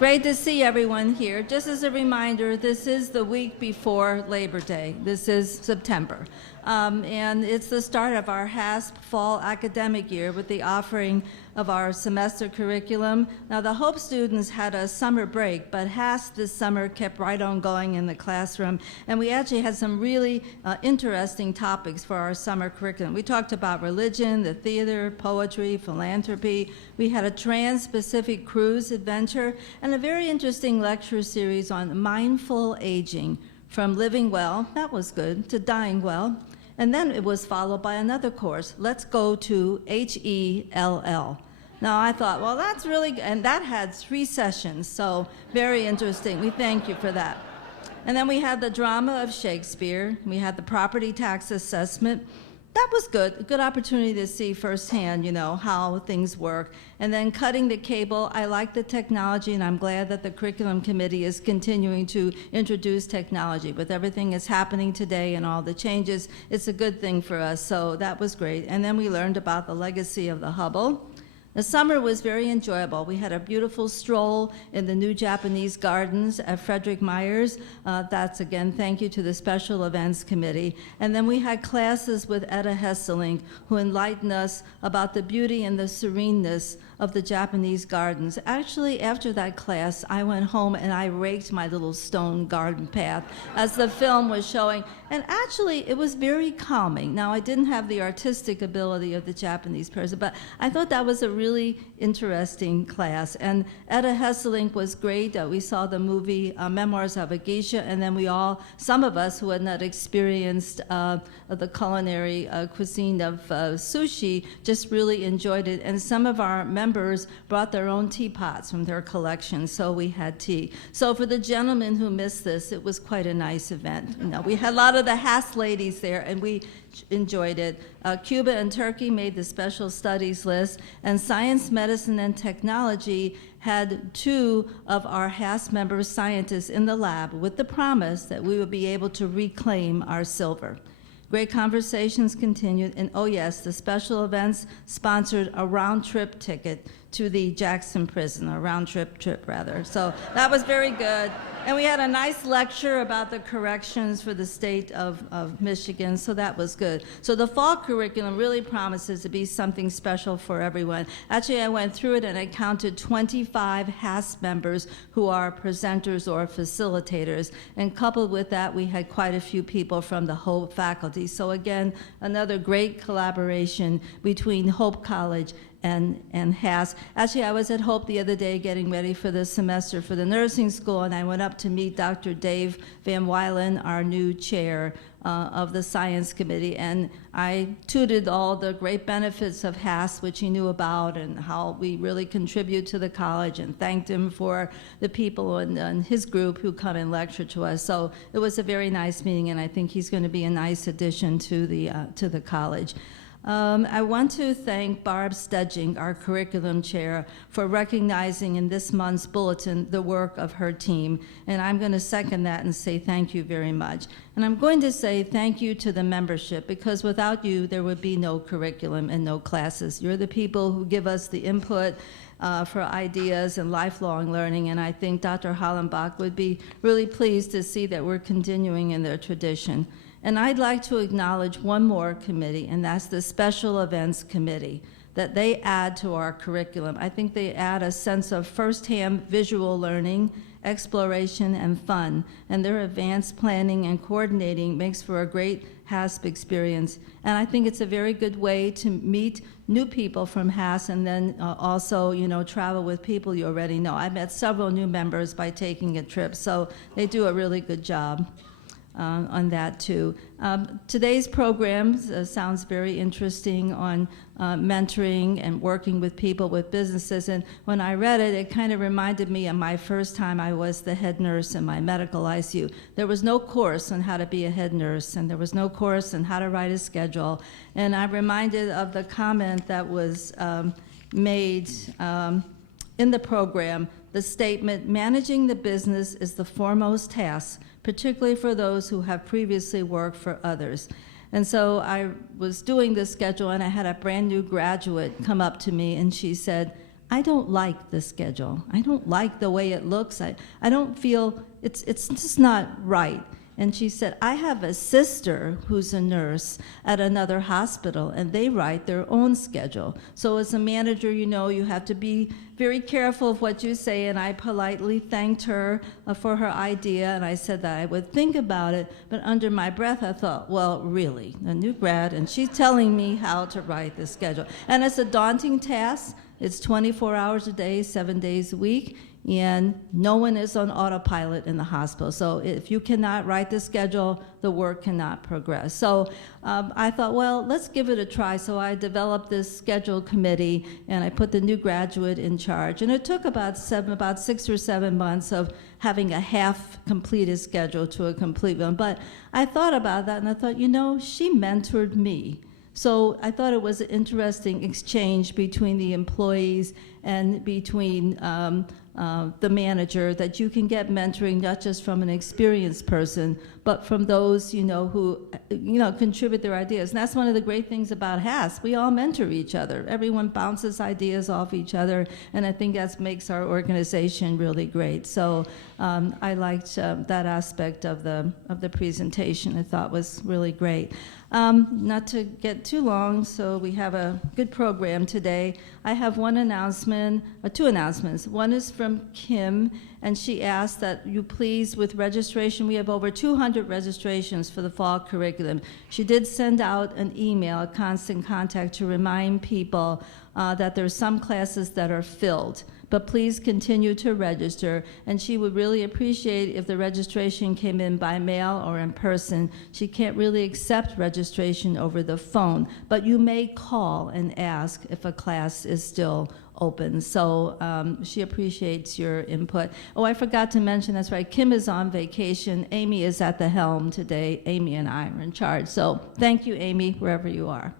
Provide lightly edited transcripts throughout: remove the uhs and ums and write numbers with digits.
Great to see everyone here. Just as a reminder, this is the week before Labor Day. This is September. And it's the start of our HASP fall academic year with the offering of our semester curriculum. Now, the Hope students had a summer break, but HASP this summer kept right on going in the classroom, and we actually had some really interesting topics for our summer curriculum. We talked about religion, the theater, poetry, philanthropy. We had a trans-Pacific cruise adventure, and a very interesting lecture series on mindful aging, from living well, that was good, to dying well. And then it was followed by another course, Let's Go to HELL. Now I thought, well, that's really good, and that had 3 sessions, so very interesting. We thank you for that. And then we had the drama of Shakespeare. We had the property tax assessment. That was good, a good opportunity to see firsthand, how things work. And then cutting the cable, I like the technology, and I'm glad that the curriculum committee is continuing to introduce technology. With everything that's happening today and all the changes, it's a good thing for us, so that was great. And then we learned about the legacy of the Hubble. The summer was very enjoyable. We had a beautiful stroll in the new Japanese gardens at Frederick Myers. That's, again, thank you to the Special Events Committee. And then we had classes with Etta Hesselink, who enlightened us about the beauty and the sereneness of the Japanese gardens. Actually, after that class, I went home and I raked my little stone garden path as the film was showing. And actually, it was very calming. Now, I didn't have the artistic ability of the Japanese person, but I thought that was a really interesting class. And Etta Hesselink was great. We saw the movie Memoirs of a Geisha, and then some of us who had not experienced the culinary cuisine of sushi just really enjoyed it. And some of our members brought their own teapots from their collection, so we had tea. So for the gentlemen who missed this, it was quite a nice event. We had a lot of the HASP ladies there, and we enjoyed it. Cuba and Turkey made the special studies list, and science, medicine, and technology had 2 of our HASP member scientists in the lab with the promise that we would be able to reclaim our silver. Great conversations continued, and oh yes, the special events sponsored a round-trip ticket to the Jackson prison, a round-trip rather. So that was very good. And we had a nice lecture about the corrections for the state of Michigan, so that was good. So the fall curriculum really promises to be something special for everyone. Actually, I went through it and I counted 25 HASP members who are presenters or facilitators. And coupled with that, we had quite a few people from the Hope faculty. So again, another great collaboration between Hope College and HASP. Actually, I was at Hope the other day getting ready for the semester for the nursing school, and I went up to meet Dr. Dave Van Wylen, our new chair of the science committee, and I tooted all the great benefits of HASP, which he knew about, and how we really contribute to the college, and thanked him for the people in his group who come and lecture to us. So it was a very nice meeting, and I think he's going to be a nice addition to the college. I want to thank Barb Stedging, our curriculum chair, for recognizing in this month's bulletin the work of her team. And I'm going to second that and say thank you very much. And I'm going to say thank you to the membership, because without you, there would be no curriculum and no classes. You're the people who give us the input for ideas and lifelong learning, and I think Dr. Hollenbach would be really pleased to see that we're continuing in their tradition. And I'd like to acknowledge one more committee, and that's the Special Events Committee, that they add to our curriculum. I think they add a sense of firsthand visual learning, exploration, and fun, and their advanced planning and coordinating makes for a great HASP experience. And I think it's a very good way to meet new people from HASP, and then also, travel with people you already know. I met several new members by taking a trip, so they do a really good job on that too. Today's program sounds very interesting on mentoring and working with people with businesses, and when I read it, it kind of reminded me of my first time I was the head nurse in my medical ICU. There was no course on how to be a head nurse, and there was no course on how to write a schedule, and I'm reminded of the comment that was made in the program, the statement, "Managing the business is the foremost task, particularly for those who have previously worked for others." And so I was doing this schedule, and I had a brand new graduate come up to me, and she said, I don't like the schedule. I don't like the way it looks. I don't feel, it's just not right. And she said, I have a sister who's a nurse at another hospital, and they write their own schedule. So as a manager, you know, you have to be very careful of what you say, and I politely thanked her for her idea, and I said that I would think about it, but under my breath I thought, well, really, a new grad, and she's telling me how to write the schedule. And it's a daunting task. It's 24 hours a day, 7 days a week, and no one is on autopilot in the hospital. So if you cannot write the schedule, the work cannot progress. So I thought, well, let's give it a try. So I developed this schedule committee, and I put the new graduate in charge. And it took about 6 or 7 months of having a half-completed schedule to a complete one. But I thought about that, and I thought, you know, she mentored me. So I thought it was an interesting exchange between the employees and between the manager, that you can get mentoring not just from an experienced person, but from those, you know, who, you know, contribute their ideas. And that's one of the great things about HASP. We all mentor each other. Everyone bounces ideas off each other, and I think that makes our organization really great. So I liked that aspect of the presentation. I thought was really great. Not to get too long, so we have a good program today. I have one announcement, two announcements. One is from Kim, and she asked that you please, with registration, we have over 200 registrations for the fall curriculum. She did send out an email, a constant contact, to remind people that there are some classes that are filled. But please continue to register, and she would really appreciate if the registration came in by mail or in person. She can't really accept registration over the phone, but you may call and ask if a class is still open. So she appreciates your input. Oh, I forgot to mention, that's right, Kim is on vacation. Amy is at the helm today. Amy and I are in charge. So thank you, Amy, wherever you are.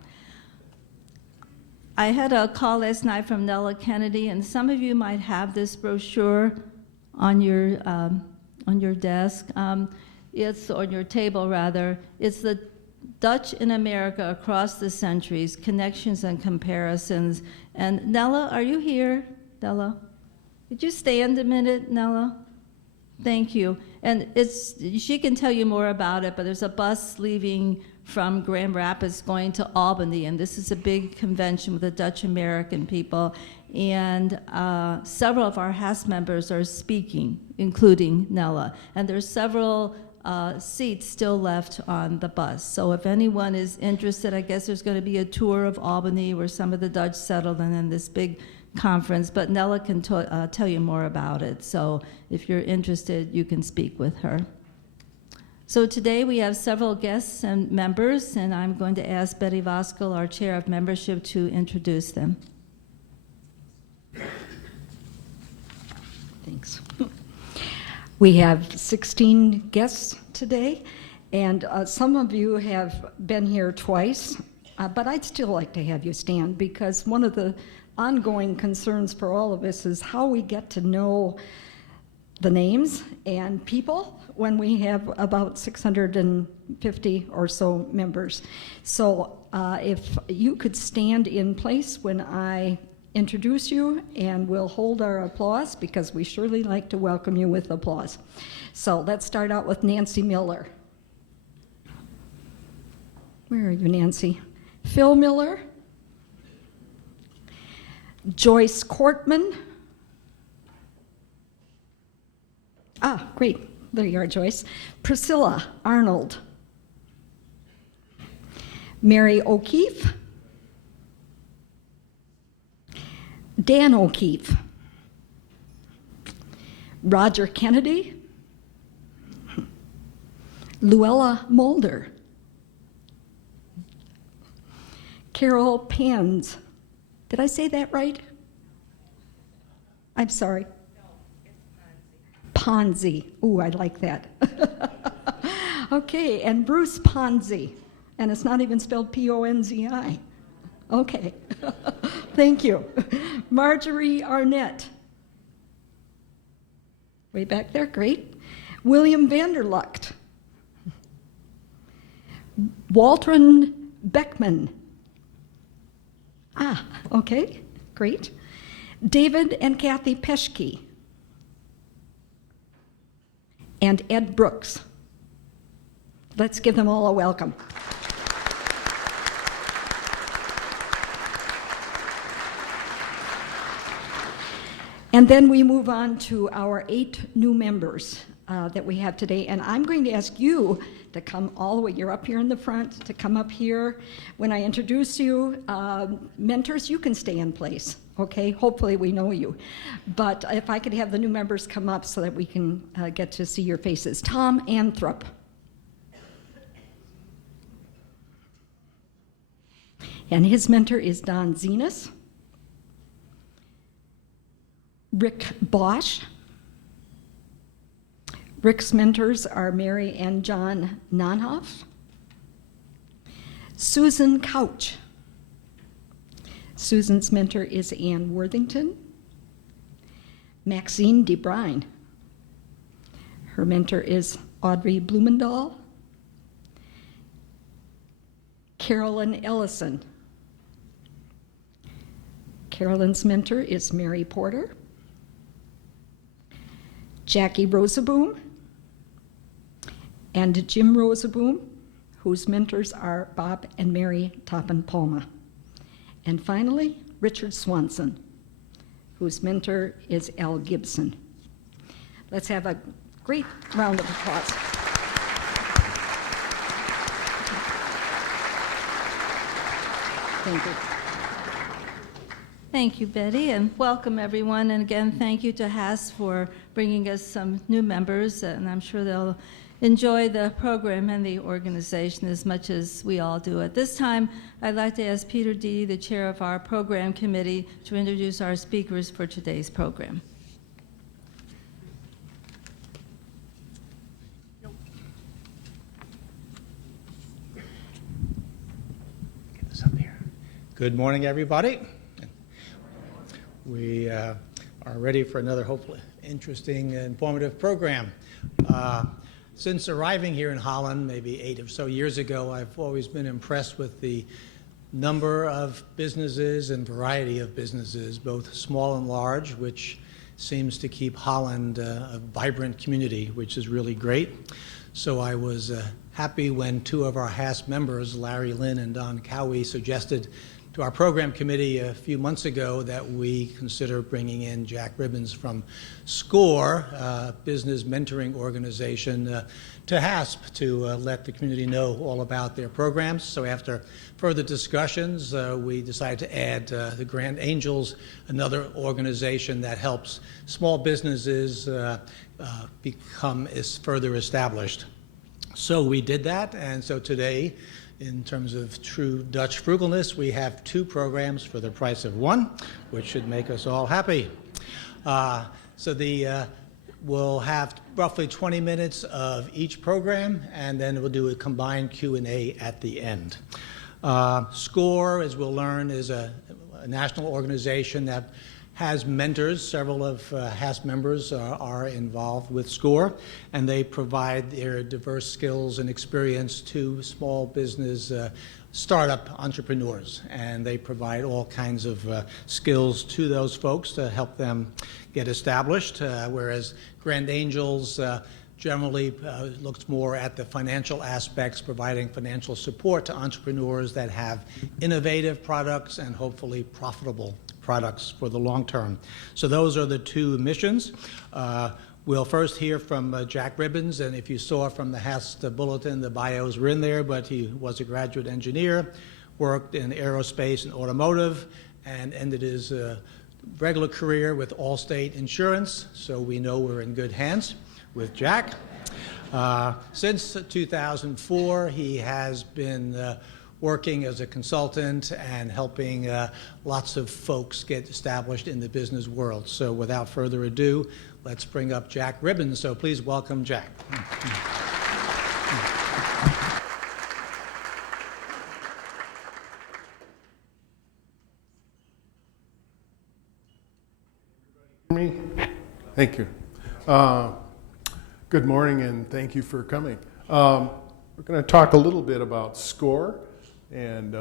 I had a call last night from Nella Kennedy, and some of you might have this brochure on your desk. It's on your table, rather. It's the Dutch in America Across the Centuries, Connections and Comparisons. And Nella, are you here? Nella? Could you stand a minute, Nella? Thank you. And she can tell you more about it, but there's a bus leaving from Grand Rapids going to Albany, and this is a big convention with the Dutch American people, and several of our HASP members are speaking, including Nella, and there's several seats still left on the bus. So if anyone is interested, I guess there's going to be a tour of Albany where some of the Dutch settled, and then this big conference, but Nella can tell you more about it. So if you're interested, you can speak with her. So today we have several guests and members, and I'm going to ask Betty Voskel, our chair of membership, to introduce them. Thanks. We have 16 guests today, and some of you have been here twice, but I'd still like to have you stand, because one of the ongoing concerns for all of us is how we get to know the names and people when we have about 650 or so members. So if you could stand in place when I introduce you, and we'll hold our applause, because we surely like to welcome you with applause. So let's start out with Nancy Miller. Where are you, Nancy? Phil Miller. Joyce Cortman. Ah, great. There you are, Joyce. Priscilla Arnold. Mary O'Keefe. Dan O'Keefe. Roger Kennedy. Luella Mulder. Carol Pans. Did I say that right? I'm sorry. No, it's Ponzi. Ponzi. Ooh, I like that. Okay, and Bruce Ponzi. And it's not even spelled P-O-N-Z-I. Okay. Thank you. Marjorie Arnett. Way back there, great. William Vanderlucht. Waltran Beckman. Ah, okay, great. David and Kathy Peschke, and Ed Brooks. Let's give them all a welcome. And then we move on to our 8 new members that we have today. And I'm going to ask you to come all the way, you're up here in the front, to come up here. When I introduce you, mentors, you can stay in place, okay? Hopefully we know you. But if I could have the new members come up so that we can get to see your faces. Tom Anthrop. And his mentor is Don Zenas. Rick Bosch. Rick's mentors are Mary and John Nonhoff. Susan Couch. Susan's mentor is Ann Worthington. Maxine DeBrine. Her mentor is Audrey Blumendahl. Carolyn Ellison. Carolyn's mentor is Mary Porter. Jackie Rosaboom, and Jim Rosaboom, whose mentors are Bob and Mary Toppen-Palma. And finally, Richard Swanson, whose mentor is Al Gibson. Let's have a great round of applause. Thank you. Thank you, Betty, and welcome everyone. And again, thank you to HASP for bringing us some new members, and I'm sure they'll enjoy the program and the organization as much as we all do. At this time, I'd like to ask Peter Dee, the chair of our program committee, to introduce our speakers for today's program. Get this up here. Good morning, everybody. We are ready for another, hopefully, interesting and informative program. Since arriving here in Holland, maybe 8 or so years ago, I've always been impressed with the number of businesses and variety of businesses, both small and large, which seems to keep Holland a vibrant community, which is really great. So I was happy when 2 of our HASP members, Larry Lynn and Don Cowie, suggested to our program committee a few months ago that we consider bringing in Jack Ribbens from SCORE, business mentoring organization, to HASP to let the community know all about their programs. So after further discussions, we decided to add the Grand Angels, another organization that helps small businesses become further established. So we did that, and so today, in terms of true Dutch frugalness, we have 2 programs for the price of 1, which should make us all happy. We'll have roughly 20 minutes of each program, and then we'll do a combined Q&A at the end. SCORE, as we'll learn, is a national organization that has mentors. Several of HASP members are involved with SCORE, and they provide their diverse skills and experience to small business startup entrepreneurs. And they provide all kinds of skills to those folks to help them get established, whereas Grand Angels generally looks more at the financial aspects, providing financial support to entrepreneurs that have innovative products and hopefully profitable products for the long term. So those are the 2 missions. We'll first hear from Jack Ribbens, and if you saw from the HASP bulletin, the bios were in there, but he was a graduate engineer, worked in aerospace and automotive, and ended his regular career with Allstate Insurance, so we know we're in good hands with Jack. Since 2004, he has been working as a consultant and helping lots of folks get established in the business world. So without further ado, let's bring up Jack Ribbens. So please welcome Jack. Me? Thank you. Good morning, and thank you for coming. We're going to talk a little bit about SCORE, and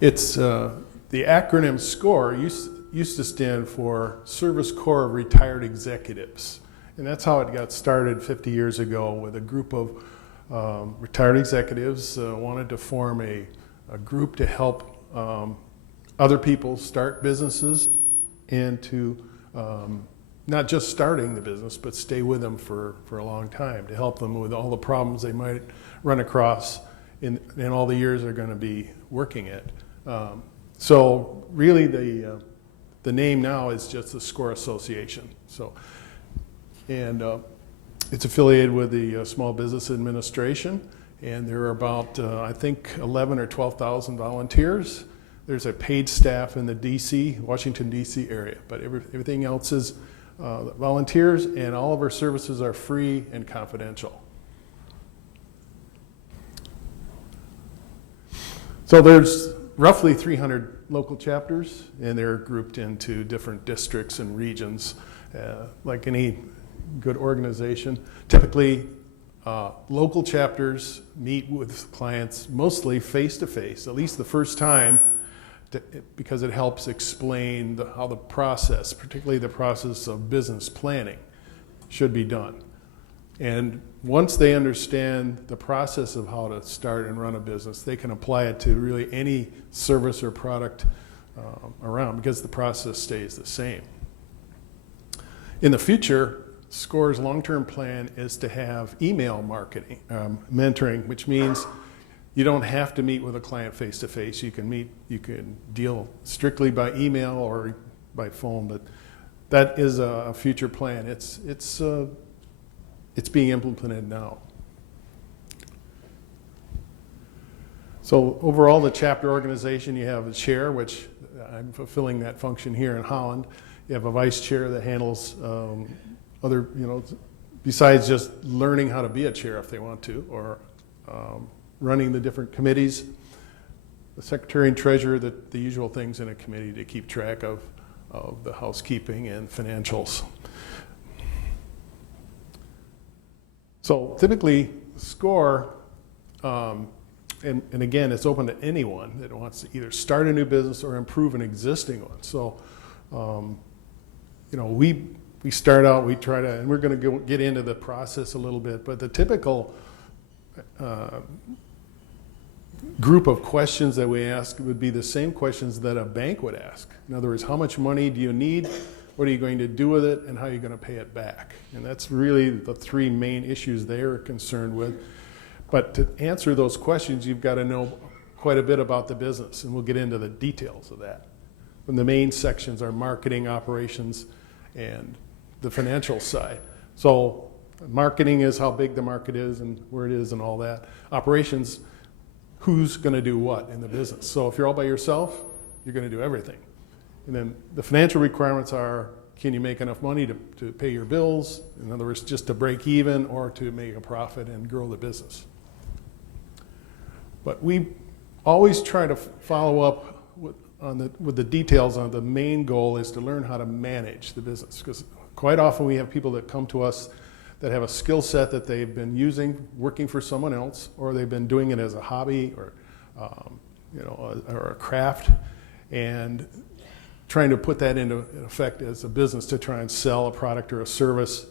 it's the the acronym SCORE used to stand for Service Corps of Retired Executives. And that's how it got started 50 years ago, with a group of retired executives wanted to form a group to help other people start businesses, and to not just starting the business, but stay with them for a long time, to help them with all the problems they might run across in all the years they're going to be working it. So really the name now is just the SCORE Association. So, and it's affiliated with the Small Business Administration, and there are about, I think, 11 or 12,000 volunteers. There's a paid staff in the Washington, D.C. area, but everything else is volunteers, and all of our services are free and confidential. So there's roughly 300 local chapters, and they're grouped into different districts and regions, like any good organization. Typically, local chapters meet with clients mostly face-to-face, at least the first time, because it helps explain how the process, particularly the process of business planning, should be done. And once they understand the process of how to start and run a business, they can apply it to really any service or product around, because the process stays the same. In the future, SCORE's long-term plan is to have email marketing, mentoring, which means you don't have to meet with a client face-to-face. You can deal strictly by email or by phone, but that is a future plan. It's being implemented now. So overall, the chapter organization, you have a chair, which I'm fulfilling that function here in Holland. You have a vice chair that handles other, besides just learning how to be a chair if they want to, or running the different committees. The secretary and treasurer, the usual things in a committee to keep track of the housekeeping and financials. So typically, SCORE, and again, it's open to anyone that wants to either start a new business or improve an existing one. So, we start out, we try to, and we're going to get into the process a little bit, but the typical group of questions that we ask would be the same questions that a bank would ask. In other words, how much money do you need? What are you going to do with it, and how are you going to pay it back? And that's really the three main issues they're concerned with. But to answer those questions, you've got to know quite a bit about the business, and we'll get into the details of that. And the main sections are marketing, operations, and the financial side. So marketing is how big the market is and where it is and all that. Operations, who's going to do what in the business. So if you're all by yourself, you're going to do everything. And then the financial requirements are, can you make enough money to pay your bills? In other words, just to break even or to make a profit and grow the business. But we always try to follow up with the details on the main goal is to learn how to manage the business. Because quite often we have people that come to us that have a skill set that they've been using working for someone else, or they've been doing it as a hobby or a craft, and trying to put that into effect as a business to try and sell a product or a service,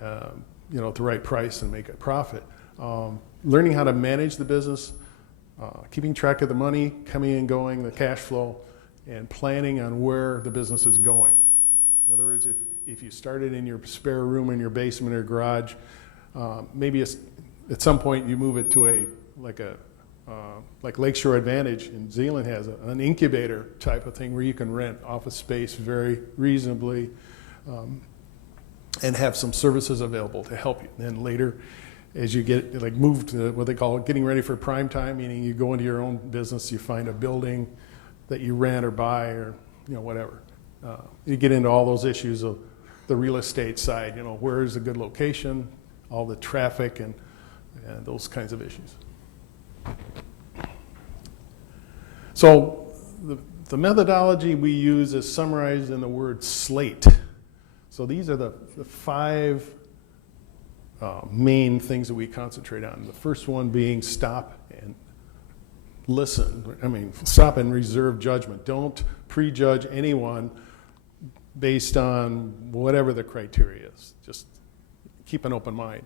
at the right price and make a profit. Learning how to manage the business, keeping track of the money coming and going, the cash flow, and planning on where the business is going. In other words, if you started in your spare room in your basement or garage, maybe at some point you move it to like Lakeshore Advantage in Zealand has an incubator type of thing where you can rent office space very reasonably and have some services available to help you. And then later, as you get moved to what they call getting ready for prime time, meaning you go into your own business, you find a building that you rent or buy or whatever. You get into all those issues of the real estate side, where is a good location, all the traffic and those kinds of issues. So the methodology we use is summarized in the word SLATE. So these are the 5 main things that we concentrate on. The first one being stop and listen. I mean, stop and reserve judgment. Don't prejudge anyone based on whatever the criteria is. Just keep an open mind.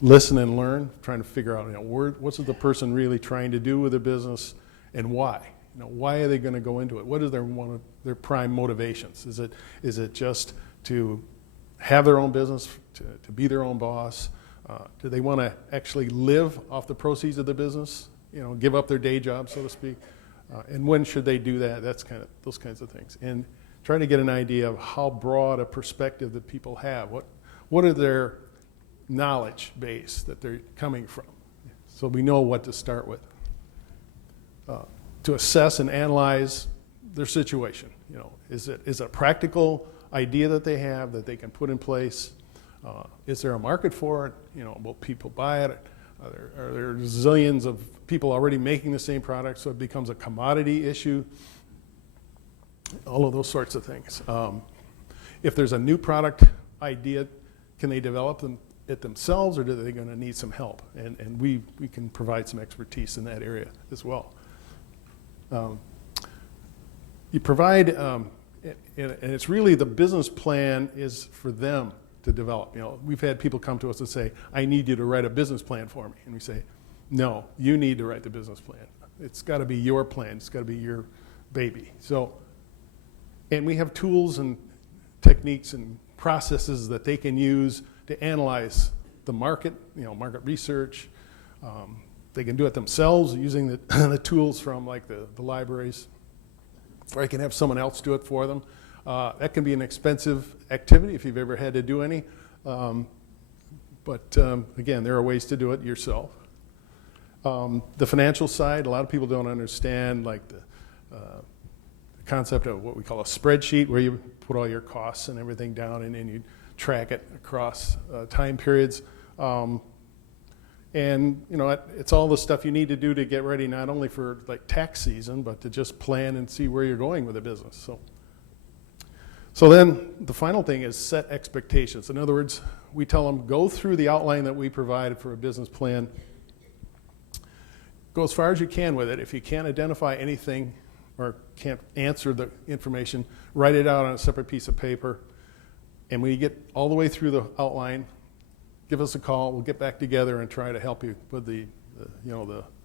Listen and learn, trying to figure out, what's the person really trying to do with their business and why? Why are they going to go into it? What is one of their prime motivations? Is it just to have their own business, to be their own boss? Do they want to actually live off the proceeds of the business? Give up their day job, so to speak. And when should they do that? That's those kinds of things. And trying to get an idea of how broad a perspective that people have. What are their knowledge base that they're coming from? So we know what to start with. To assess and analyze their situation. Is it a practical idea that they have that they can put in place? Is there a market for it? Will people buy it? Are there zillions of people already making the same product, so it becomes a commodity issue? All of those sorts of things. If there's a new product idea, can they develop it themselves, or are they going to need some help? And we can provide some expertise in that area as well. You provide, and it's really the business plan is for them to develop. We've had people come to us and say, I need you to write a business plan for me. And we say, no, you need to write the business plan. It's got to be your plan. It's got to be your baby. And we have tools and techniques and processes that they can use to analyze the market, market research. They can do it themselves using the tools from like the libraries, or they can have someone else do it for them. That can be an expensive activity if you've ever had to do any. But again, there are ways to do it yourself. The financial side, a lot of people don't understand like the concept of what we call a spreadsheet, where you put all your costs and everything down and then you track it across time periods. And it's all the stuff you need to do to get ready, not only for like tax season, but to just plan and see where you're going with the business. So then the final thing is set expectations. In other words, we tell them, go through the outline that we provided for a business plan. Go as far as you can with it. If you can't identify anything or can't answer the information, write it out on a separate piece of paper. And when you get all the way through the outline, give us a call. We'll get back together and try to help you with the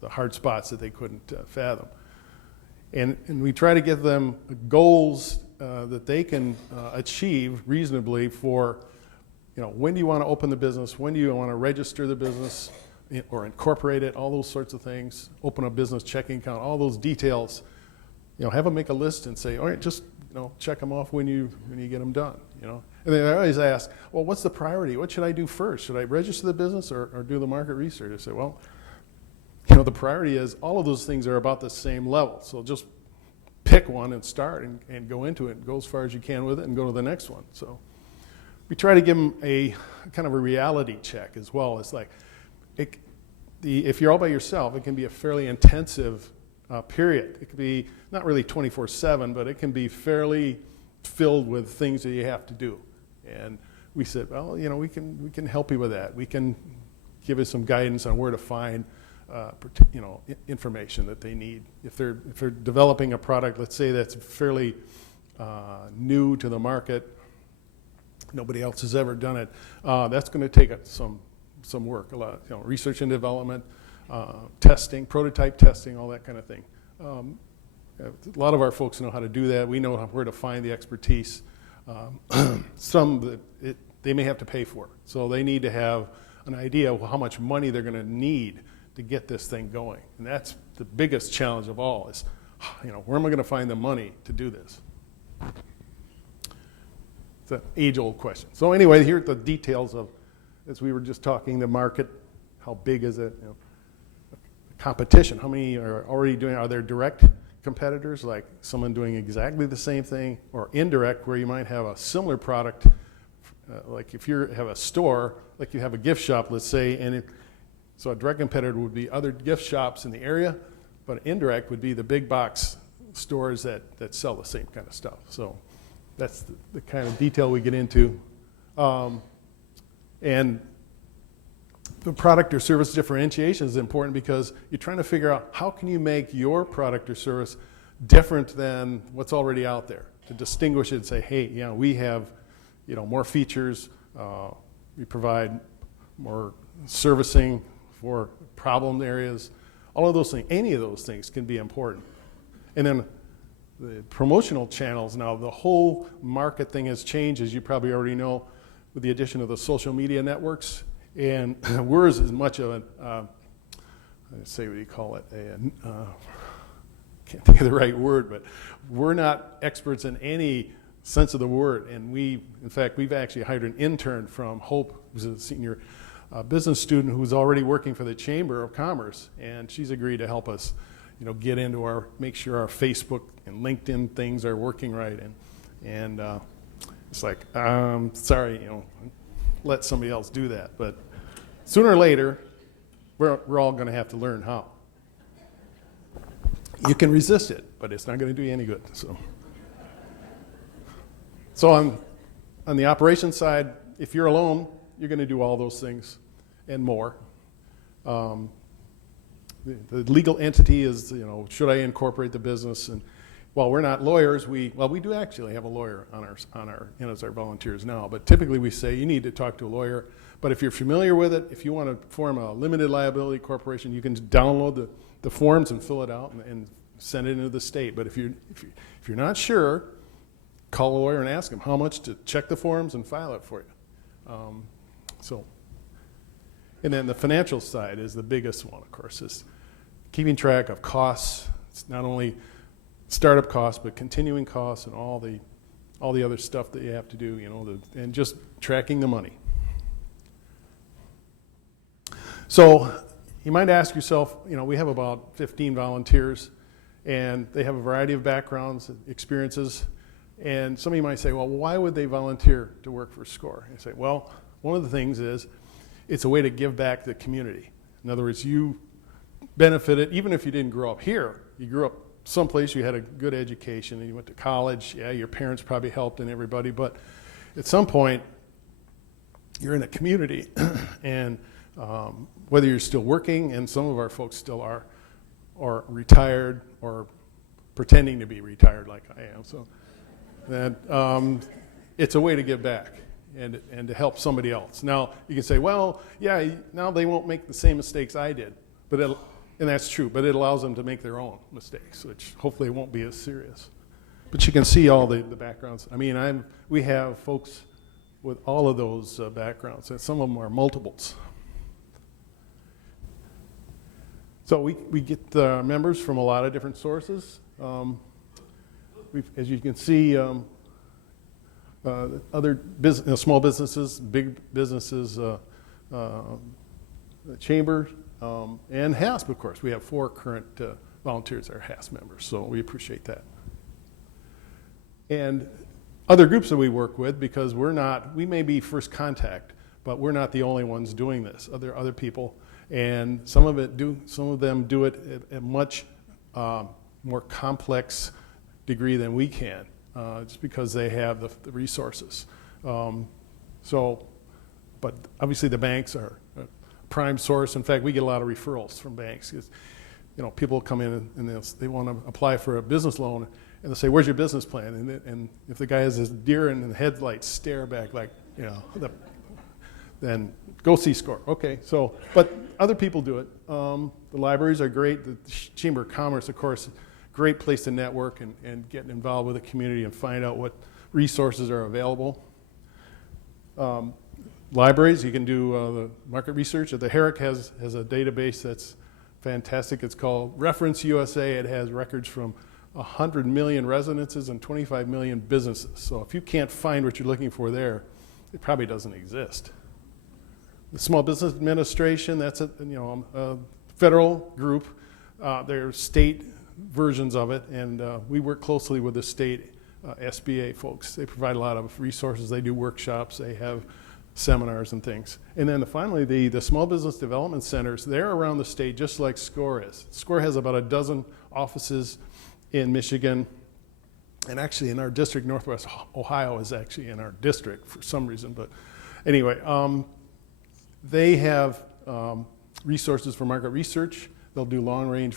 hard spots that they couldn't fathom. And we try to give them goals that they can achieve reasonably for, when do you want to open the business? When do you want to register the business or incorporate it? All those sorts of things. Open a business checking account. All those details. Have them make a list and say, all right, just check them off when you get them done. And they always ask, well, what's the priority? What should I do first? Should I register the business or do the market research? I say, well, the priority is all of those things are about the same level. So just pick one and start and go into it. Go as far as you can with it and go to the next one. So we try to give them a kind of a reality check as well. It's like, if you're all by yourself, it can be a fairly intensive period. It could be not really 24/7, but it can be fairly filled with things that you have to do. And we said, well, we can help you with that. We can give you some guidance on where to find, information that they need. If they're developing a product, let's say that's fairly new to the market, nobody else has ever done it. That's going to take some work, a lot, research and development, testing, prototype testing, all that kind of thing. A lot of our folks know how to do that. We know where to find the expertise. Some that they may have to pay for. So they need to have an idea of how much money they're going to need to get this thing going. And that's the biggest challenge of all is, where am I going to find the money to do this? It's an age-old question. So anyway, here are the details of, as we were just talking, the market, how big is it? Competition, how many are already doing, are there direct competitors, like someone doing exactly the same thing, or indirect, where you might have a similar product, like if you have a store, like you have a gift shop, let's say, so a direct competitor would be other gift shops in the area, but indirect would be the big box stores that sell the same kind of stuff. So that's the kind of detail we get into. And the product or service differentiation is important because you're trying to figure out how can you make your product or service different than what's already out there, to distinguish it and say, hey, you know, we have, you know, more features, we provide more servicing for problem areas. All of those things, any of those things can be important. And then the promotional channels, now the whole market thing has changed, as you probably already know, with the addition of the social media networks. And we're as much of an, let's say, what do you call it? Can't think of the right word, but we're not experts in any sense of the word. And in fact, we've actually hired an intern from Hope, who's a senior business student who's already working for the Chamber of Commerce. And she's agreed to help us, you know, get into make sure our Facebook and LinkedIn things are working right. And it's like, sorry, you know, let somebody else do that. But sooner or later, we're all going to have to learn how. You can resist it, but it's not going to do you any good. So on the operations side, if you're alone, you're going to do all those things and more. The legal entity is, you know, should I incorporate the business? And while we're not lawyers, we do actually have a lawyer on our as our volunteers now. But typically we say you need to talk to a lawyer. But if you're familiar with it, if you want to form a limited liability corporation, you can download the forms and fill it out and send it into the state. But if you're not sure, call a lawyer and ask them how much to check the forms and file it for you. And then the financial side is the biggest one, of course, is keeping track of costs. It's not only startup costs, but continuing costs and all the other stuff that you have to do, you know, and just tracking the money. So you might ask yourself, you know, we have about 15 volunteers, and they have a variety of backgrounds, experiences, and some of you might say, well, why would they volunteer to work for SCORE? And I say, well, one of the things is it's a way to give back to the community. In other words, you benefited, even if you didn't grow up here, you grew up someplace, you had a good education, and you went to college, yeah, your parents probably helped and everybody, but at some point, you're in a community, and whether you're still working, and some of our folks still are, or retired, or pretending to be retired like I am, so that it's a way to give back and to help somebody else. Now, you can say, well, yeah, now they won't make the same mistakes I did, and that's true, but it allows them to make their own mistakes, which hopefully won't be as serious. But you can see all the backgrounds. I mean, we have folks with all of those backgrounds, and some of them are multiples. So we get members from a lot of different sources. As you can see, other small businesses, big businesses, the Chamber, and HASP, of course. We have 4 current volunteers that are HASP members, so we appreciate that. And other groups that we work with, because we may be first contact, but we're not the only ones doing this. Other people, and some of them do it at a much more complex degree than we can, just because they have the resources. But obviously the banks are a prime source. In fact, we get a lot of referrals from banks. You know, people come in and they want to apply for a business loan, and they'll say, "Where's your business plan?" And if the guy has this deer in the headlights stare back, like, you know, then go see SCORE. Okay, so, but other people do it. The libraries are great. The Chamber of Commerce, of course, great place to network and get involved with the community and find out what resources are available. Libraries, you can do the market research. The Herrick has a database that's fantastic. It's called Reference USA. It has records from 100 million residences and 25 million businesses. So if you can't find what you're looking for there, it probably doesn't exist. The Small Business Administration, that's a federal group. There are state versions of it, and we work closely with the state SBA folks. They provide a lot of resources. They do workshops. They have seminars and things. And then finally, the Small Business Development Centers, they're around the state just like SCORE is. SCORE has about a dozen offices in Michigan, and actually in our district, Northwest Ohio is actually in our district for some reason. But anyway, they have resources for market research. They'll do long-range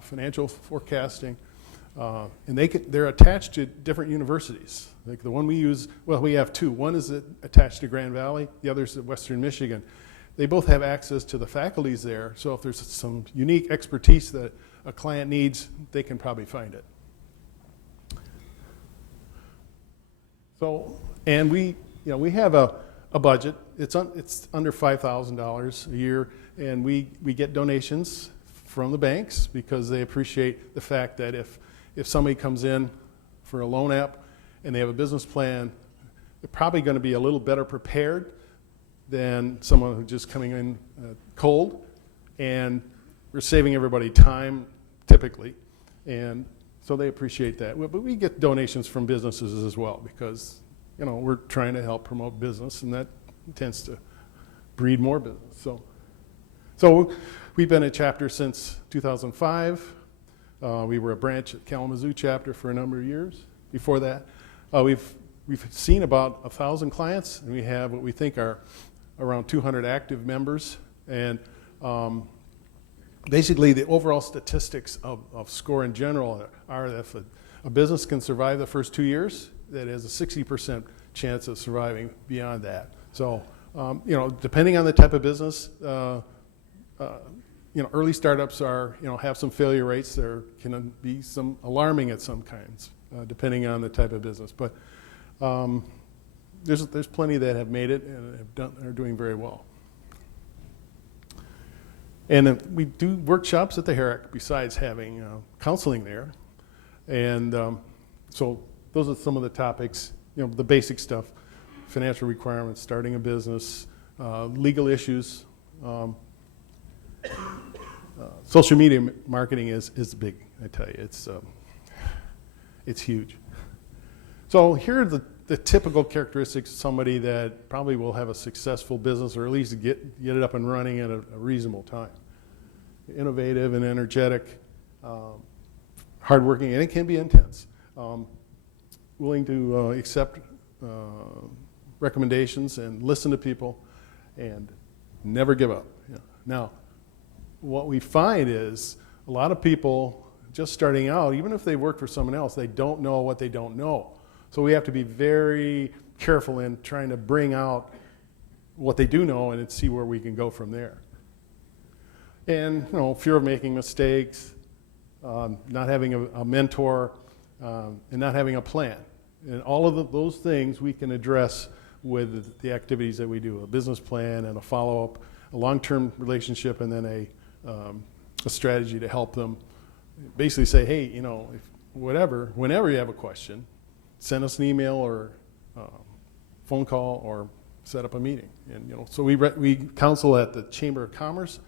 financial forecasting. And they're attached to different universities. Like the one we use, well, we have two. One is attached to Grand Valley, the other is at Western Michigan. They both have access to the faculties there, so if there's some unique expertise that a client needs, they can probably find it. So, and we have a budget. It's under $5,000 a year, and we get donations from the banks because they appreciate the fact that if somebody comes in for a loan app and they have a business plan, they're probably going to be a little better prepared than someone who's just coming in cold, and we're saving everybody time typically, and so they appreciate that. But we get donations from businesses as well because we're trying to help promote business, and that tends to breed more business. So we've been a chapter since 2005. We were a branch at Kalamazoo chapter for a number of years. Before that, we've seen about 1,000 clients, and we have what we think are around 200 active members. And basically, the overall statistics of SCORE in general are that if a business can survive the first 2 years, that has a 60% chance of surviving beyond that. So, depending on the type of business, early startups have some failure rates. There can be some alarming at some kinds, depending on the type of business. But there's plenty that have made it and are doing very well. And we do workshops at the Herrick besides having counseling there. And so those are some of the topics, the basic stuff: financial requirements, starting a business, legal issues. Social media marketing is big, I tell you. It's huge. So here are the typical characteristics of somebody that probably will have a successful business, or at least get it up and running at a reasonable time. Innovative and energetic, hardworking, and it can be intense. Willing to accept recommendations and listen to people, and never give up. Now, what we find is a lot of people just starting out, even if they work for someone else, they don't know what they don't know. So we have to be very careful in trying to bring out what they do know and see where we can go from there. And fear of making mistakes, not having a mentor, and not having a plan. And all of those things we can address with the activities that we do: a business plan and a follow-up, a long-term relationship, and then a strategy to help them. Basically say, hey, whenever you have a question, send us an email or phone call or set up a meeting. And so we counsel at the Chamber of Commerce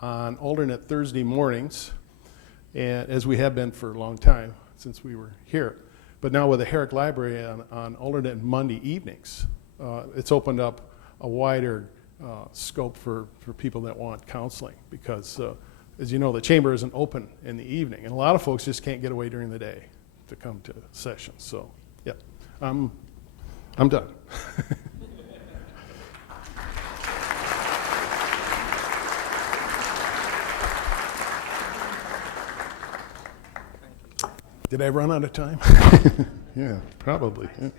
on alternate Thursday mornings, and as we have been for a long time since we were here. But now with the Herrick Library on alternate Monday evenings, it's opened up a wider scope for people that want counseling, because as you know, the chamber isn't open in the evening, and a lot of folks just can't get away during the day to come to sessions. So yeah, I'm done. Did I run out of time? Yeah, probably. Yeah.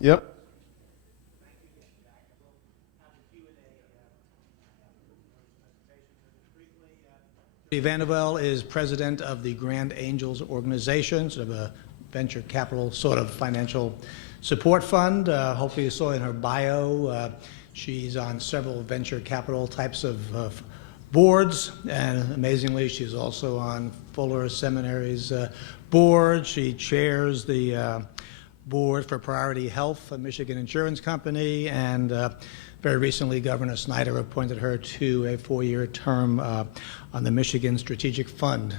Yep. Vanderbilt is president of the Grand Angels organization, sort of a venture capital sort of financial support fund. Hopefully you saw in her bio, she's on several venture capital types of boards, and amazingly she's also on Fuller Seminary's board. She chairs the board for Priority Health, a Michigan insurance company, and very recently Governor Snyder appointed her to a 4-year term on the Michigan Strategic Fund.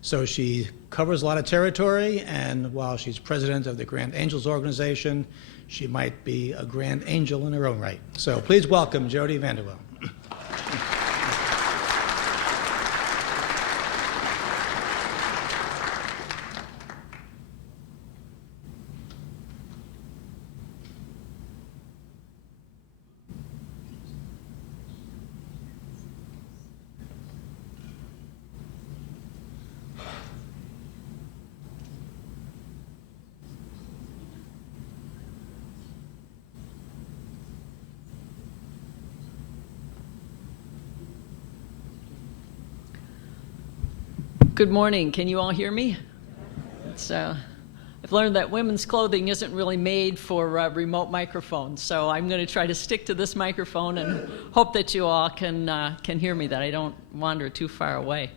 So she covers a lot of territory, and while she's president of the Grand Angels organization, she might be a grand angel in her own right. So please welcome Jody Vanderbilt. Good morning. Can you all hear me? I've learned that women's clothing isn't really made for remote microphones, so I'm going to try to stick to this microphone and hope that you all can hear me, that I don't wander too far away.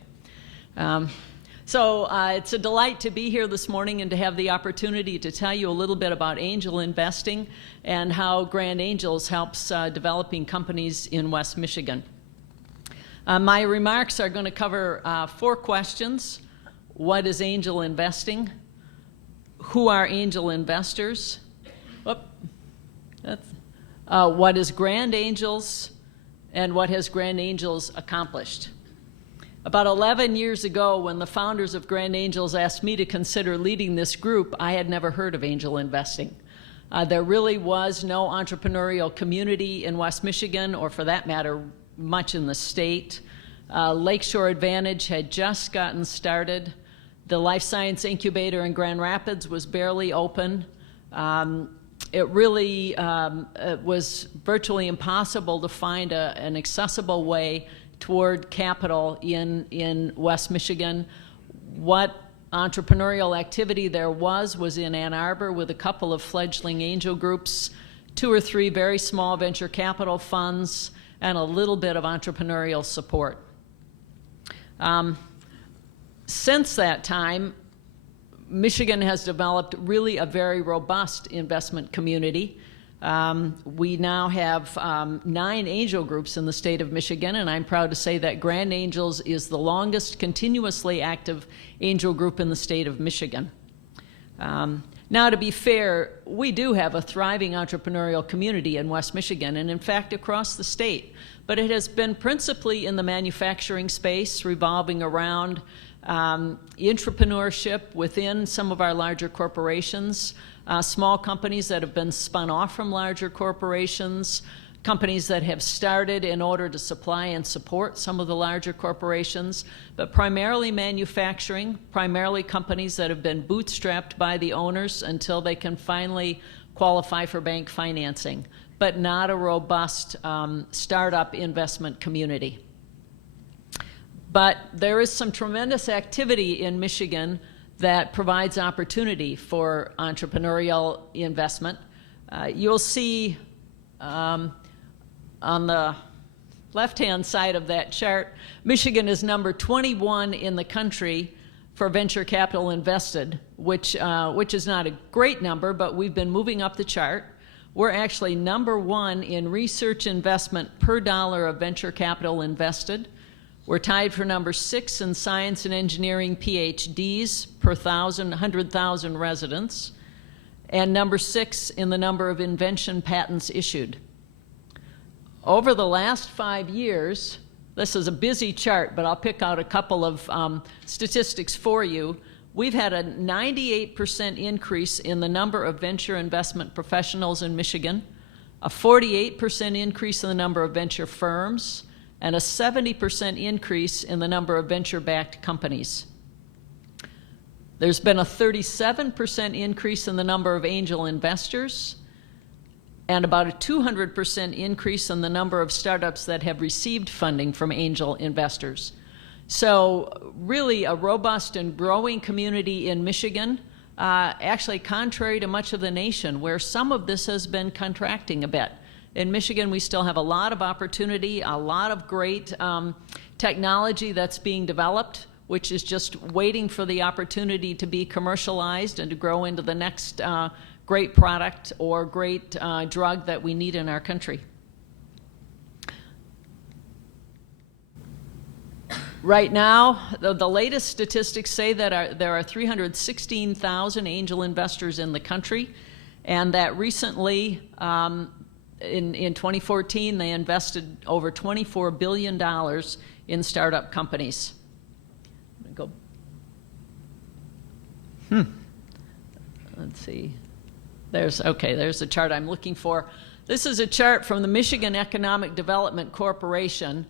It's a delight to be here this morning and to have the opportunity to tell you a little bit about angel investing and how Grand Angels helps developing companies in West Michigan. My remarks are going to cover 4 questions. What is angel investing? Who are angel investors? What is Grand Angels? And what has Grand Angels accomplished? About 11 years ago, when the founders of Grand Angels asked me to consider leading this group, I had never heard of angel investing. There really was no entrepreneurial community in West Michigan, or for that matter, much in the state. Lakeshore Advantage had just gotten started. The Life Science Incubator in Grand Rapids was barely open. It really was virtually impossible to find an accessible way toward capital in West Michigan. What entrepreneurial activity there was in Ann Arbor with a couple of fledgling angel groups, 2 or 3 very small venture capital funds, and a little bit of entrepreneurial support. Since that time, Michigan has developed really a very robust investment community. We now have 9 angel groups in the state of Michigan, and I'm proud to say that Grand Angels is the longest continuously active angel group in the state of Michigan. Now, to be fair, we do have a thriving entrepreneurial community in West Michigan, and in fact across the state, but it has been principally in the manufacturing space, revolving around entrepreneurship within some of our larger corporations, small companies that have been spun off from larger corporations, companies that have started in order to supply and support some of the larger corporations, but primarily manufacturing, primarily companies that have been bootstrapped by the owners until they can finally qualify for bank financing, but not a robust startup investment community. But there is some tremendous activity in Michigan that provides opportunity for entrepreneurial investment. You'll see on the left-hand side of that chart, Michigan is number 21 in the country for venture capital invested, which is not a great number, but we've been moving up the chart. We're actually number 1 in research investment per dollar of venture capital invested. We're tied for number 6 in science and engineering PhDs per 100,000 residents, and number 6 in the number of invention patents issued. Over the last 5 years, this is a busy chart, but I'll pick out a couple of statistics for you. We've had a 98% increase in the number of venture investment professionals in Michigan, a 48% increase in the number of venture firms, and a 70% increase in the number of venture-backed companies. There's been a 37% increase in the number of angel investors, and about a 200% increase in the number of startups that have received funding from angel investors. So really a robust and growing community in Michigan, actually contrary to much of the nation, where some of this has been contracting a bit. In Michigan, we still have a lot of opportunity, a lot of great technology that's being developed, which is just waiting for the opportunity to be commercialized and to grow into the next great product or great drug that we need in our country. Right now, the latest statistics say that there are 316,000 angel investors in the country, and that recently, in 2014, they invested over $24 billion in startup companies. Let's see. There's the chart I'm looking for. This is a chart from the Michigan Economic Development Corporation.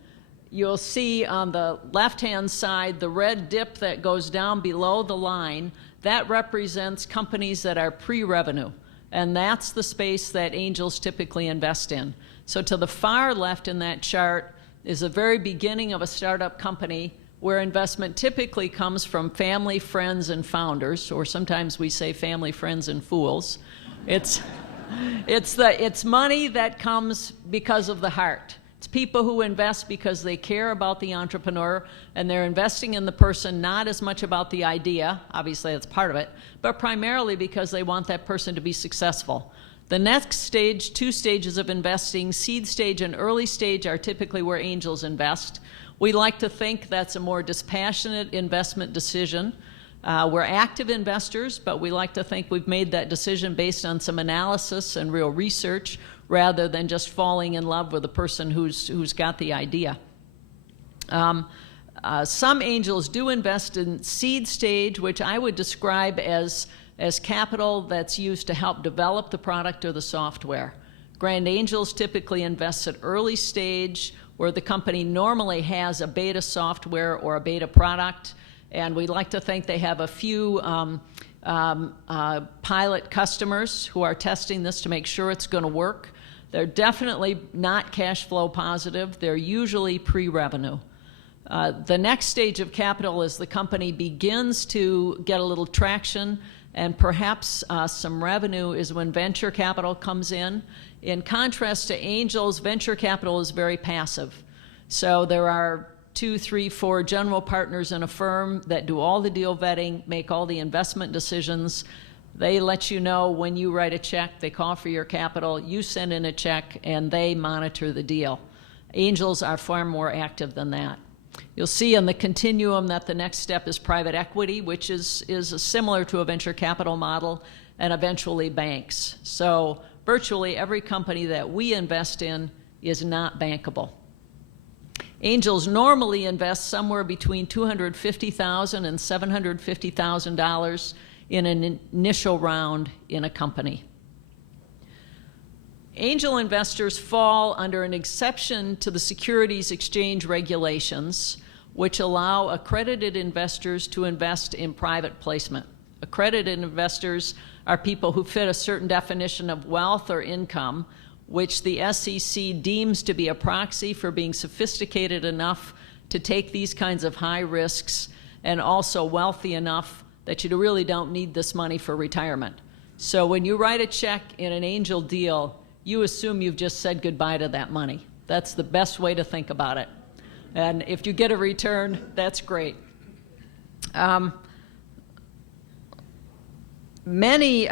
You'll see on the left-hand side the red dip that goes down below the line. That represents companies that are pre-revenue. And that's the space that angels typically invest in. So to the far left in that chart is the very beginning of a startup company where investment typically comes from family, friends, and founders, or sometimes we say family, friends, and fools. It's money that comes because of the heart. It's people who invest because they care about the entrepreneur, and they're investing in the person not as much about the idea, obviously that's part of it, but primarily because they want that person to be successful. The next stage, 2 stages of investing, seed stage and early stage, are typically where angels invest. We like to think that's a more dispassionate investment decision. We're active investors, but we like to think we've made that decision based on some analysis and real research, rather than just falling in love with the person who's got the idea. Some angels do invest in seed stage, which I would describe as capital that's used to help develop the product or the software. Grand angels typically invest at early stage, where the company normally has a beta software or a beta product, and we like to think they have a few pilot customers who are testing this to make sure it's going to work. They're definitely not cash flow positive. They're usually pre-revenue. The next stage of capital is the company begins to get a little traction, and perhaps some revenue, is when venture capital comes in. In contrast to angels, venture capital is very passive. So there are 2, 3, 4 general partners in a firm that do all the deal vetting, make all the investment decisions. They let you know when you write a check, they call for your capital, you send in a check, and they monitor the deal. Angels are far more active than that. You'll see on the continuum that the next step is private equity, which is similar to a venture capital model, and eventually banks. So virtually every company that we invest in is not bankable. Angels normally invest somewhere between $250,000 and $750,000 in an initial round in a company. Angel investors fall under an exception to the Securities Exchange regulations, which allow accredited investors to invest in private placement. Accredited investors are people who fit a certain definition of wealth or income, which the SEC deems to be a proxy for being sophisticated enough to take these kinds of high risks, and also wealthy enough that you really don't need this money for retirement. So when you write a check in an angel deal, you assume you've just said goodbye to that money. That's the best way to think about it. And if you get a return, that's great. Many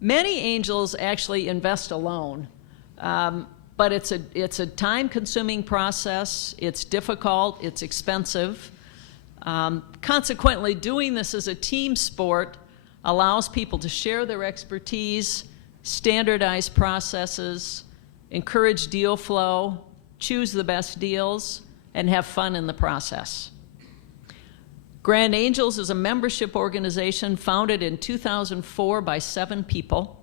angels actually invest alone, but it's a time-consuming process. It's difficult. It's expensive. Consequently, doing this as a team sport allows people to share their expertise, standardize processes, encourage deal flow, choose the best deals, and have fun in the process. Grand Angels is a membership organization founded in 2004 by 7 people.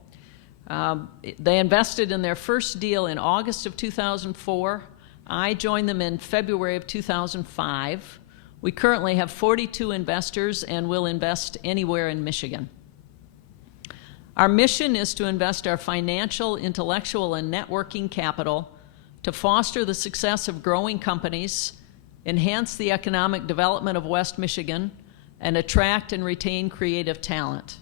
They invested in their first deal in August of 2004. I joined them in February of 2005. We currently have 42 investors and will invest anywhere in Michigan. Our mission is to invest our financial, intellectual, and networking capital to foster the success of growing companies, enhance the economic development of West Michigan, and attract and retain creative talent.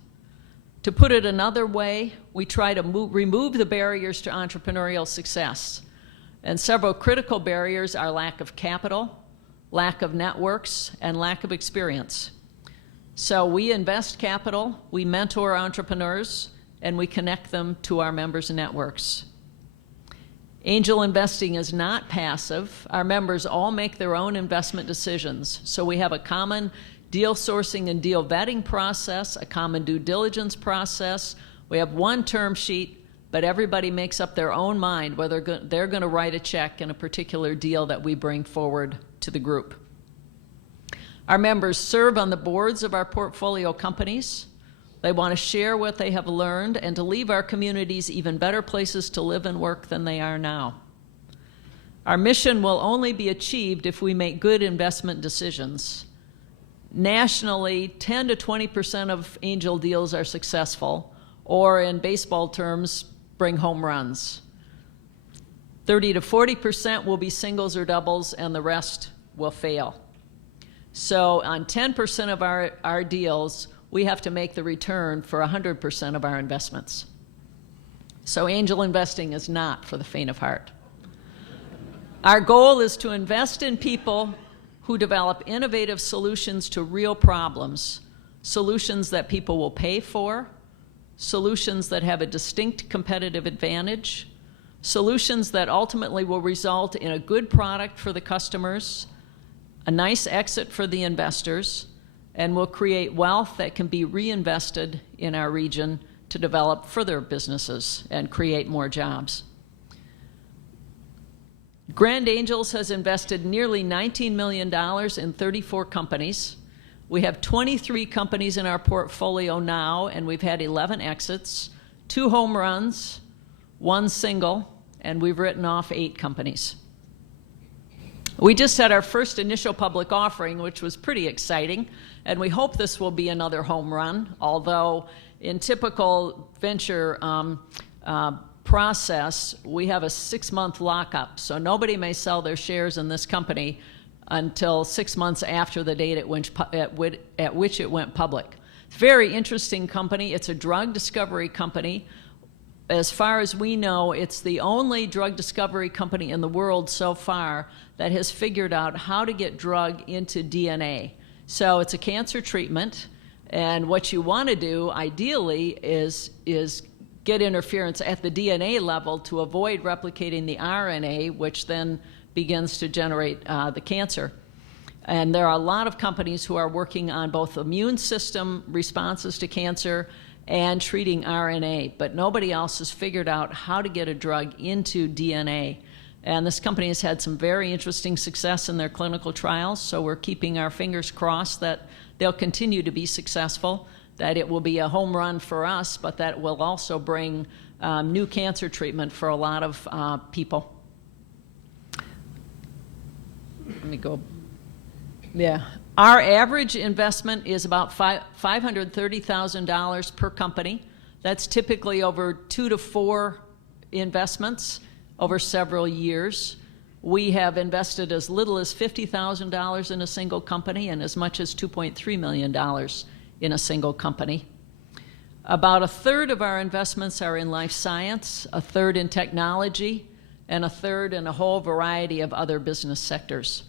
To put it another way, we try to remove the barriers to entrepreneurial success. And several critical barriers are lack of capital, lack of networks, and lack of experience. So we invest capital, we mentor entrepreneurs, and we connect them to our members' networks. Angel investing is not passive. Our members all make their own investment decisions. So we have a common deal sourcing and deal vetting process, a common due diligence process. We have one term sheet, but everybody makes up their own mind whether they're going to write a check in a particular deal that we bring forward to the group. Our members serve on the boards of our portfolio companies. They want to share what they have learned and to leave our communities even better places to live and work than they are now. Our mission will only be achieved if we make good investment decisions. Nationally, 10 to 20% of angel deals are successful, or in baseball terms, bring home runs. 30 to 40% will be singles or doubles, and the rest will fail. So on 10% of our deals, we have to make the return for 100% of our investments. So angel investing is not for the faint of heart. Our goal is to invest in people who develop innovative solutions to real problems, solutions that people will pay for, solutions that have a distinct competitive advantage, solutions that ultimately will result in a good product for the customers, a nice exit for the investors, and will create wealth that can be reinvested in our region to develop further businesses and create more jobs. Grand Angels has invested nearly $19 million in 34 companies. We have 23 companies in our portfolio now, and we've had 11 exits, 2 home runs, 1 single, and we've written off 8 companies. We just had our first initial public offering, which was pretty exciting, and we hope this will be another home run, although in typical venture process, we have a 6-month lockup, so nobody may sell their shares in this company until 6 months after the date at which it went public. It's a very interesting company. It's a drug discovery company. As far as we know, it's the only drug discovery company in the world so far that has figured out how to get drug into DNA. So it's a cancer treatment, and what you want to do, ideally, is get interference at the DNA level to avoid replicating the RNA, which then begins to generate the cancer. And there are a lot of companies who are working on both immune system responses to cancer and treating RNA, but nobody else has figured out how to get a drug into DNA. And this company has had some very interesting success in their clinical trials, so we're keeping our fingers crossed that they'll continue to be successful, that it will be a home run for us, but that will also bring new cancer treatment for a lot of people. Let me go. Yeah. Our average investment is about $530,000 per company. That's typically over 2 to 4 investments over several years. We have invested as little as $50,000 in a single company and as much as $2.3 million in a single company. About 1/3 of our investments are in life science, 1/3 in technology, and 1/3 in a whole variety of other business sectors.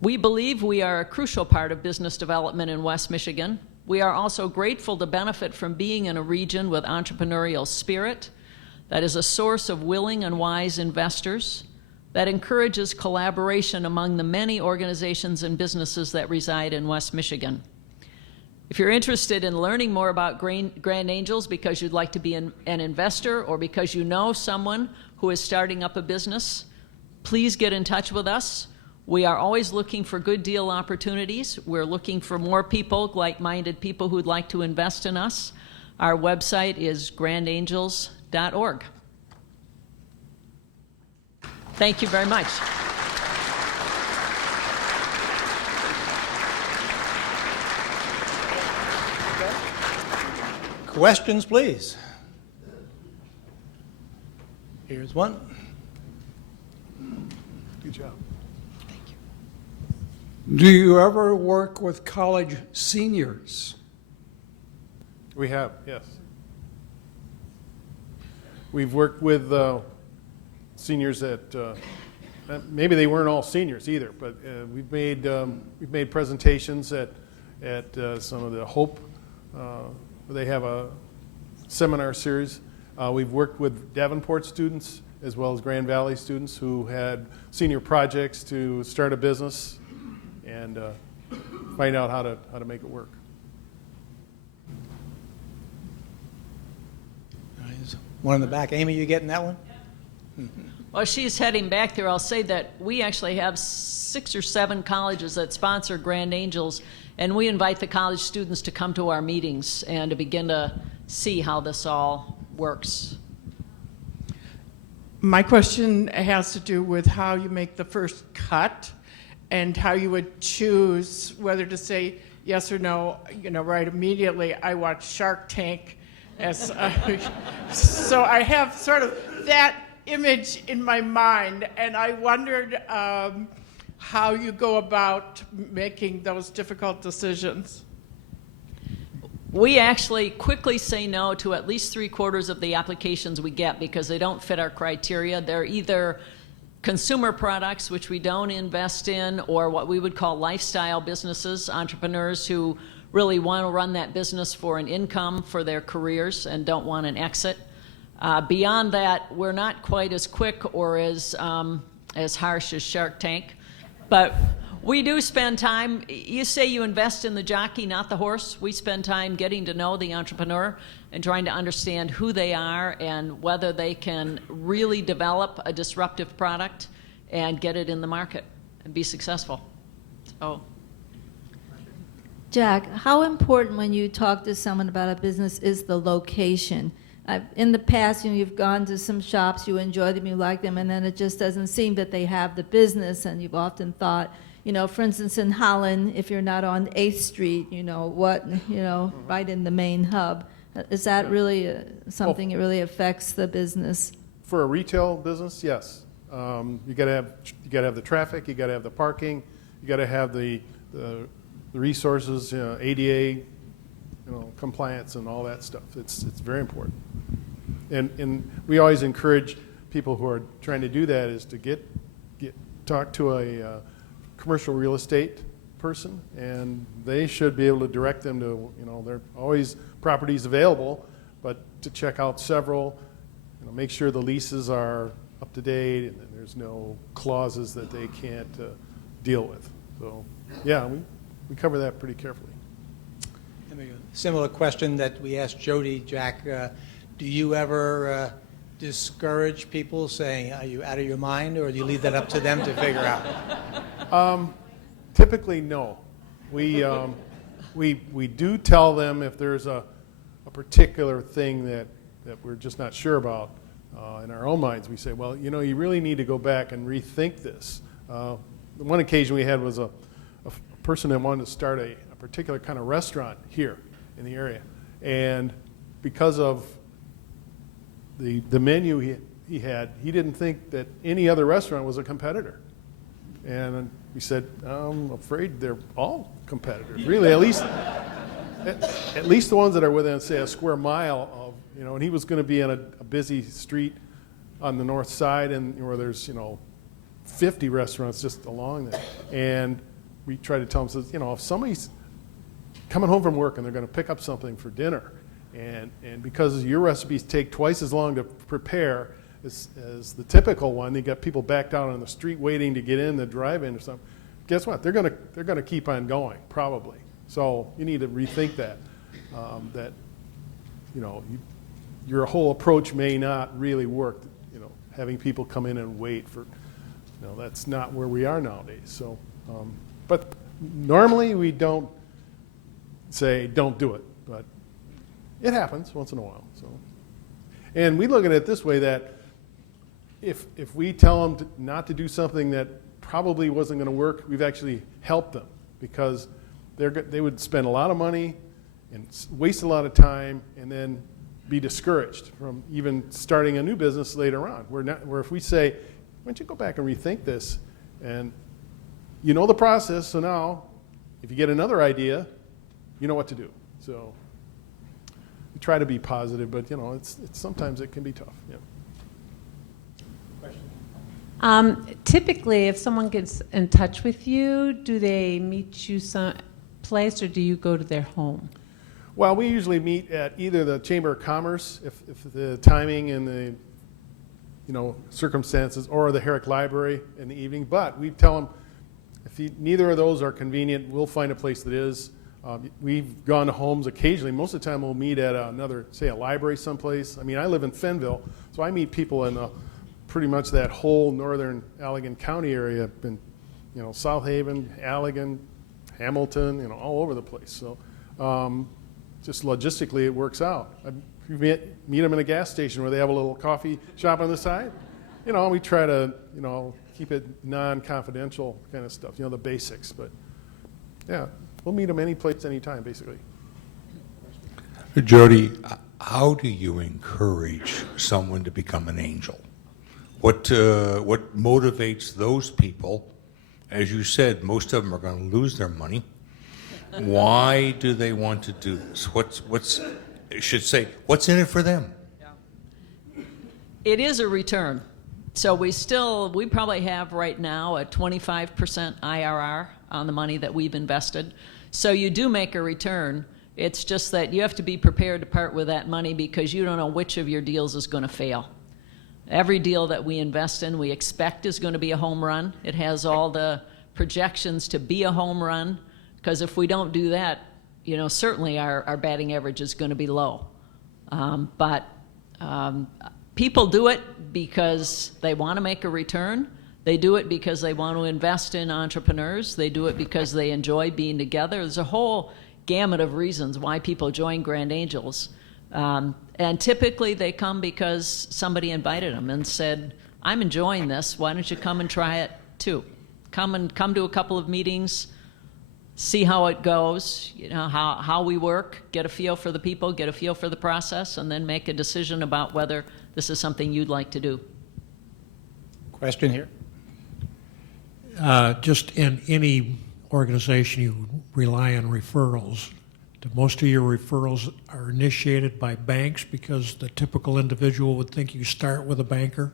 We believe we are a crucial part of business development in West Michigan. We are also grateful to benefit from being in a region with entrepreneurial spirit that is a source of willing and wise investors, that encourages collaboration among the many organizations and businesses that reside in West Michigan. If you're interested in learning more about Grand Angels because you'd like to be an investor or because you know someone who is starting up a business, please get in touch with us. We are always looking for good deal opportunities. We're looking for more people, like-minded people who'd like to invest in us. Our website is grandangels.org. Thank you very much. Questions, please. Here's one. Good job. Do you ever work with college seniors? We have, yes. We've worked with seniors that maybe they weren't all seniors either, but we've made presentations at some of the Hope. They have a seminar series. We've worked with Davenport students as well as Grand Valley students who had senior projects to start a business and find out how to make it work. There's one in the back. Amy, you getting that one? Well, she's heading back there. I'll say that we actually have 6 or 7 colleges that sponsor Grand Angels, and we invite the college students to come to our meetings and to begin to see how this all works. My question has to do with how you make the first cut and how you would choose whether to say yes or no, right immediately. I watch Shark Tank so I have sort of that image in my mind, and I wondered how you go about making those difficult decisions. We actually quickly say no to at least 3/4 of the applications we get because they don't fit our criteria. They're either consumer products, which we don't invest in, or what we would call lifestyle businesses, entrepreneurs who really want to run that business for an income for their careers and don't want an exit. Beyond that, we're not quite as quick or as harsh as Shark Tank, but we do spend time. You say you invest in the jockey, not the horse. We spend time getting to know the entrepreneur and trying to understand who they are and whether they can really develop a disruptive product and get it in the market and be successful. So, Jack, how important when you talk to someone about a business is the location? In the past, you've gone to some shops, you enjoy them, you like them, and then it just doesn't seem that they have the business, and you've often thought, for instance, in Holland, if you're not on 8th Street, right in the main hub. Is that really something that really affects the business? For a retail business, yes. You got to have the traffic, you got to have the parking, you got to have the resources, ADA, compliance and all that stuff. It's very important. And we always encourage people who are trying to do that is to talk to a commercial real estate person, and they should be able to direct them to, there are always properties available, but to check out several, make sure the leases are up to date and there's no clauses that they can't deal with. So, yeah, we cover that pretty carefully. Similar question that we asked Jody, Jack, do you ever discourage people saying, are you out of your mind, or do you leave that up to them to figure out? Typically, no. We do tell them if there's a particular thing that we're just not sure about in our own minds. We say, well, you really need to go back and rethink this. One occasion we had was a person that wanted to start a particular kind of restaurant here in the area, and because of the menu he had, he didn't think that any other restaurant was a competitor. And we said, I'm afraid they're all competitors, really, at least the ones that are within, say, a square mile of, and he was going to be on a busy street on the north side, and where there's, 50 restaurants just along there. And we tried to tell him, if somebody's coming home from work and they're going to pick up something for dinner, and because your recipes take twice as long to prepare as the typical one, they got people backed out on the street waiting to get in the drive-in or something. Guess what? They're gonna keep on going, probably. So you need to rethink that. Your whole approach may not really work. Having people come in and wait for, that's not where we are nowadays. So, but normally we don't say don't do it, but it happens once in a while. So, and we look at it this way, that if we tell them not to do something that probably wasn't going to work, we've actually helped them, because they would spend a lot of money and waste a lot of time and then be discouraged from even starting a new business later on. Where if we say, why don't you go back and rethink this, and the process, so now if you get another idea, you know what to do. So we try to be positive, but it's sometimes it can be tough. Yeah. Typically, if someone gets in touch with you, do they meet you someplace, or do you go to their home? Well, we usually meet at either the Chamber of Commerce, if the timing and the circumstances, or the Herrick Library in the evening. But we tell them if neither of those are convenient, we'll find a place that is. We've gone to homes occasionally. Most of the time, we'll meet at another, say, a library someplace. I mean, I live in Fenville, so I meet people in pretty much that whole northern Allegan County area, in South Haven, Allegan, Hamilton, all over the place. So just logistically, it works out. You meet them in a gas station where they have a little coffee shop on the side. We try to keep it non-confidential kind of stuff, the basics. But yeah, we'll meet them any place, anytime, basically. Jody, how do you encourage someone to become an angel? What motivates those people, as you said, most of them are going to lose their money. Why do they want to do this? What's in it for them? It is a return. So we probably have right now a 25% IRR on the money that we've invested. So you do make a return. It's just that you have to be prepared to part with that money because you don't know which of your deals is going to fail. Every deal that we invest in, we expect is going to be a home run. It has all the projections to be a home run, because if we don't do that, certainly our batting average is going to be low. But people do it because they want to make a return. They do it because they want to invest in entrepreneurs. They do it because they enjoy being together. There's a whole gamut of reasons why people join Grand Angels. And typically they come because somebody invited them and said, I'm enjoying this. Why don't you come and try it too? Come to a couple of meetings, see how it goes, how we work, get a feel for the people, get a feel for the process, and then make a decision about whether this is something you'd like to do. Question here. Just in any organization, you rely on referrals. Do most of your referrals are initiated by banks because the typical individual would think you start with a banker?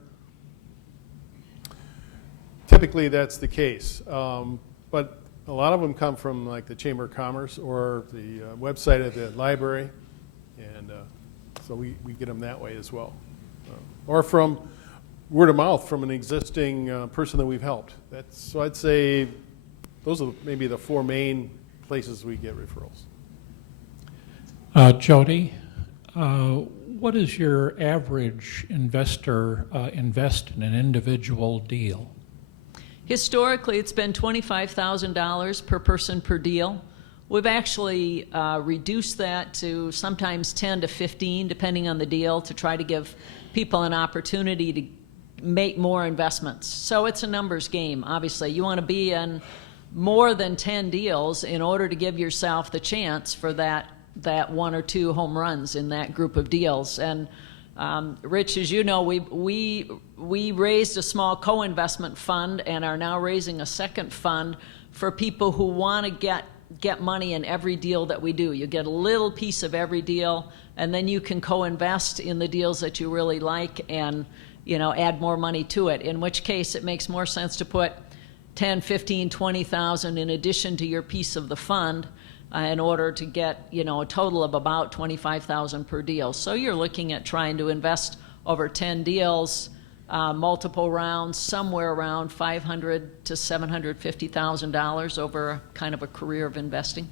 Typically, that's the case. But a lot of them come from like the Chamber of Commerce or the website of the library. And so we get them that way as well. Or from word of mouth from an existing person that we've helped. So I'd say those are maybe the four main places we get referrals. Jody, what does your average investor invest in an individual deal? Historically, it's been $25,000 per person per deal. We've actually reduced that to sometimes 10 to 15, depending on the deal, to try to give people an opportunity to make more investments. So it's a numbers game, obviously. You want to be in more than 10 deals in order to give yourself the chance for that one or two home runs in that group of deals. And Rich, as you know, we raised a small co-investment fund and are now raising a second fund for people who want to get money in every deal that we do. You get a little piece of every deal, and then you can co-invest in the deals that you really like and add more money to it, in which case it makes more sense to put 10, 15, 20,000 in addition to your piece of the fund in order to get a total of about 25,000 per deal. So you're looking at trying to invest over 10 deals, multiple rounds, somewhere around $500,000 to $750,000 over kind of a career of investing.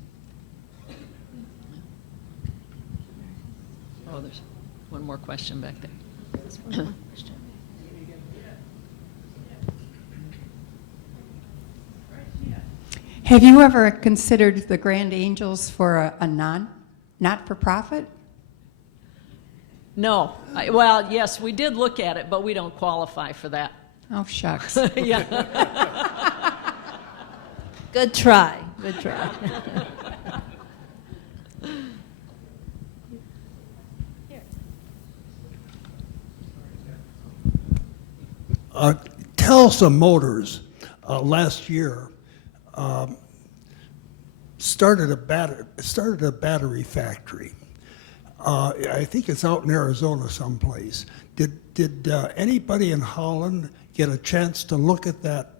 Oh, there's one more question back there. Have you ever considered the Grand Angels for a not-for-profit? No. Well, yes, we did look at it, but we don't qualify for that. Oh, shucks. Yeah. Good try. Good try. Telsa Motors last year started a battery factory. I think it's out in Arizona someplace. Did anybody in Holland get a chance to look at that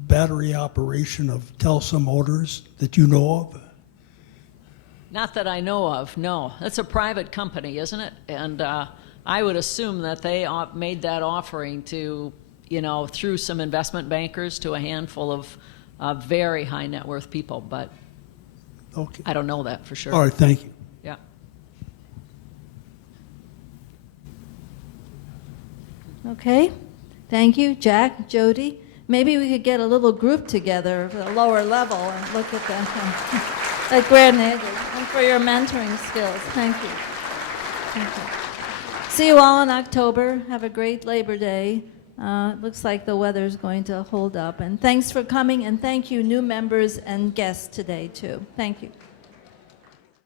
battery operation of Telsa Motors that you know of? Not that I know of, no. That's a private company, isn't it? And I would assume that they made that offering to, through some investment bankers to a handful of very high net worth people, but okay. I don't know that for sure. All right, thank you. Yeah. Okay. Thank you, Jack, Jody. Maybe we could get a little group together at a lower level and look at them at Grand Angels, and for your mentoring skills. Thank you. Thank you. See you all in October. Have a great Labor Day. It looks like the weather's going to hold up. And thanks for coming, and thank you, new members and guests today, too. Thank you.